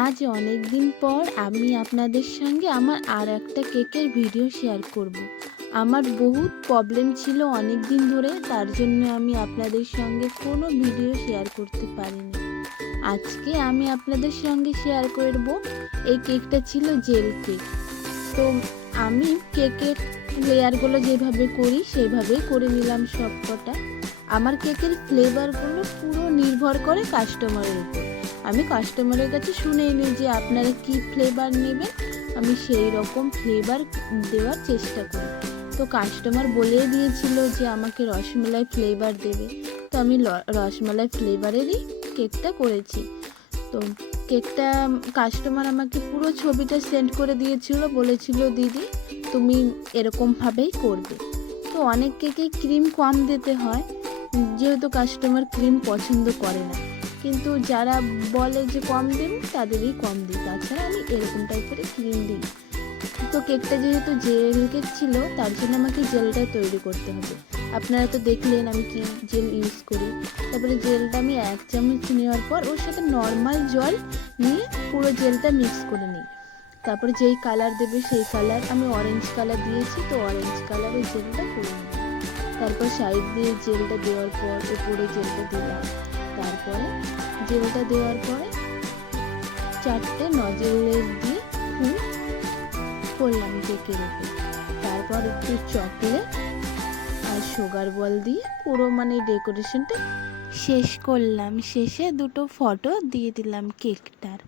আজ অনেক দিন পর আমি আপনাদের সঙ্গে আমার আর একটা কেকের ভিডিও শেয়ার করব। আমার বহুত প্রবলেম ছিল অনেক দিন ধরে, তার জন্য আমি আপনাদের সঙ্গে কোনো ভিডিও শেয়ার করতে পারিনি। আজকে আমি আপনাদের সঙ্গে শেয়ার করব। এই কেকটা ছিল জেল কেক। তো আমি কেকের লেয়ারগুলো যেভাবে করি সেভাবেই করে নিলাম সবকটা। আমার কেকের ফ্লেভারগুলো পুরো নির্ভর করে কাস্টমারের উপর। আমি কাস্টমারের কাছে শুনেই নিই যে আপনারা কি ফ্লেভার নেবেন, আমি সেই রকম ফ্লেভার দেওয়ার চেষ্টা করি। তো কাস্টমার বলেই দিয়েছিল যে আমাকে রসমালাই ফ্লেভার দেবে, তো আমি রসমালাই ফ্লেভারেরই কেকটা করেছি। তো কেকটা কাস্টমার আমাকে পুরো ছবিটা সেন্ড করে দিয়েছিল, বলেছিল দিদি তুমি এরকমভাবেই করবে। তো অনেক কেকেই ক্রিম কম দিতে হয়, যেহেতু কাস্টমার ক্রিম পছন্দ করে না, কিন্তু যারা বলে যে কম দিন তাদেরই কম দিই, তাছাড়া আমি এরকম টাইপের ক্রিম দিই। তো কেকটা যেহেতু জেল কেক ছিল, তার জন্য আমাকে জেলটা তৈরি করতে হবে। আপনারা তো দেখলেন আমি কি জেল ইউজ করি। তারপরে জেলটা আমি 1 চামচ নেওয়ার পর ওর সাথে নর্মাল জল নিয়ে পুরো জেলটা মিক্স করে নিই। তারপরে যেই কালার দেবে সেই কালার, আমি অরেঞ্জ কালার দিয়েছি, তো অরেঞ্জ কালারের জেলটা করে নিই। তারপর সাইড দিয়ে জেলটা দেওয়ার পর উপরে জেলটা দিলাম। তারপরে জেলটা দেওয়ার পরে 4টে নজেলের দিয়ে ফুল করলাম কেকের উপর। তারপর একটু চকলেট আর সুগার বল দিয়ে পুরো ডেকোরেশনটা শেষ করলাম। শেষে 2টো ফটো দিয়ে দিলাম কেকটার।